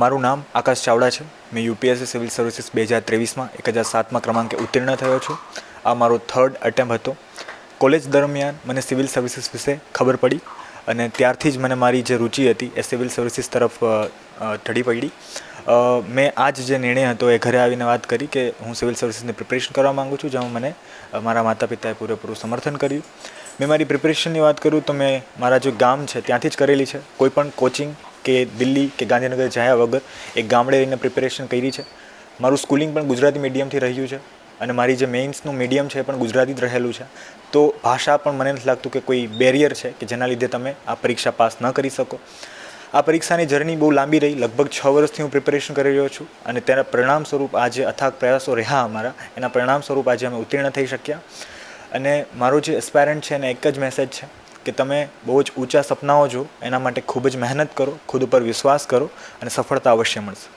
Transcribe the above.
મારું નામ આકાશ ચાવડા છે. મેં યુપીએસસી સિવિલ સર્વિસીસ 2023માં 1007મા ક્રમાંકે ઉત્તીર્ણ થયો છું. આ મારો 3rd અટેમ્પ હતો. કોલેજ દરમિયાન મને સિવિલ સર્વિસીસ વિશે ખબર પડી અને ત્યારથી જ મને મારી જે રુચિ હતી એ સિવિલ સર્વિસીસ તરફ ઢળી પડી. મેં આ જ જે નિર્ણય હતો એ ઘરે આવીને વાત કરી કે હું સિવિલ સર્વિસીસની પ્રિપરેશન કરવા માગું છું, જેમાં મને મારા માતા પિતાએ પૂરેપૂરું સમર્થન કર્યું. મેં મારી પ્રિપરેશનની વાત કરું તો મેં મારા જે ગામ છે ત્યાંથી જ કરેલી છે. કોઈ પણ કોચિંગ કે દિલ્હી કે ગાંધીનગર જયા વગર એક ગામડે રહીને પ્રિપેરેશન કરી છે. મારું સ્કૂલિંગ પણ ગુજરાતી મીડિયમથી રહ્યું છે અને મારી જે મેઇન્સનું મીડિયમ છે એ પણ ગુજરાતી જ રહેલું છે. તો ભાષા પણ મને નથી લાગતું કે કોઈ બેરિયર છે કે જેના લીધે તમે આ પરીક્ષા પાસ ન કરી શકો. આ પરીક્ષાની જર્ની બહુ લાંબી રહી. લગભગ 6 વર્ષથી હું પ્રિપેરેશન કરી રહ્યો છું અને તેના પરિણામ સ્વરૂપ આજે અથાગ પ્રયાસો રહ્યા અમારા, એના પરિણામ સ્વરૂપ આજે અમે ઉત્તીર્ણ થઈ શક્યા. અને મારો જે એસ્પાયરન્ટ છે એને એક જ મેસેજ છે કે તમે બહુ જ ઊંચા સપનાઓ જો, એના માટે ખૂબ જ મહેનત કરો, ખુદ ઉપર વિશ્વાસ કરો અને સફળતા અવશ્ય મળશે.